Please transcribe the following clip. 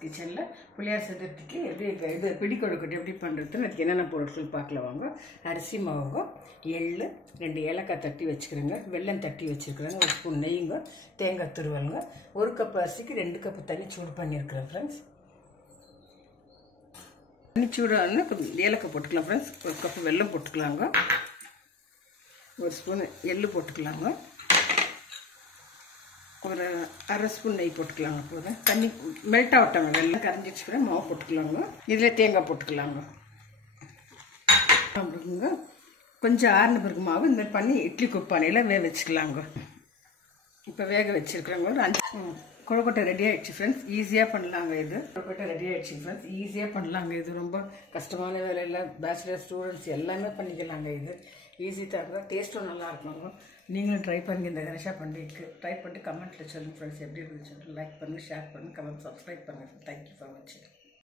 கிச்சனில் புளியார் சதுர்த்திக்கு எப்படி இது பிடிக்கொழுக்கட்டை எப்படி பண்ணுறதுன்னு அதுக்கு என்னென்ன பொருட்கள் பார்க்கல வாங்க. அரிசி மாவுங்க, எள், 2 ஏலக்காய் தட்டி வச்சுக்கிறேங்க, வெல்லம் தட்டி வச்சுருக்குறேங்க, 1 ஸ்பூன் நெய்யுங்க, தேங்காய் துருவலுங்க, 1 கப் அரிசிக்கு 2 கப்பு தண்ணி சூடு பண்ணியிருக்கிறேன் ஃப்ரெண்ட்ஸ். தண்ணி சூடானா ஏலக்காய் போட்டுக்கலாம் ஃப்ரெண்ட்ஸ். 1 கப்பு வெல்லம் போட்டுக்கலாங்க, 1 ஸ்பூன் எள் போட்டுக்கலாங்க, ஒரு 1/2 ஸ்பூன் நெய் போட்டுக்கலாங்க. போதும். தண்ணி மெல்ட் ஆகட்டாங்க, வெள்ளம் கரைஞ்சி வச்சுக்கிறேன். மாவு போட்டுக்கலாங்க, இதில் தேங்காய் போட்டுக்கலாங்க. அப்படிங்க கொஞ்சம் ஆறுன பிறகு மாவு இந்த மாதிரி பண்ணி இட்லி குப்பானையில் வேக வச்சுக்கலாங்க. இப்போ வேக வச்சுருக்குறவங்க ஒரு 5 கொழுக்கட்டை ரெடி ஆகிடுச்சு ஃப்ரெண்ட்ஸ். ஈஸியாக பண்ணலாங்க. இது கொழுக்கட்டை ரெடி ஆகிடுச்சு ஃப்ரெண்ட்ஸ். ஈஸியாக பண்ணலாங்க. இது ரொம்ப கஷ்டமான வேலை இல்லை. பேச்சுலர் ஸ்டூடெண்ட்ஸ் எல்லாமே பண்ணிக்கலாங்க. இது ஈஸி தாங்க, டேஸ்ட்டும் நல்லா இருக்குங்க. நீங்களும் ட்ரை பண்ணுங்க. இந்த கணேஷா பண்டிகைக்கு ட்ரை பண்ணிட்டு கமெண்ட்டில் சொல்லுங்கள் ஃப்ரெண்ட்ஸ் எப்படி இருந்துச்சு. லைக் பண்ணுங்கள், ஷேர் பண்ணுங்கள், கமெண்ட், சப்ஸ்கிரைப் பண்ணுங்கள். தேங்க்யூ ஃபார் வாட்சிங்.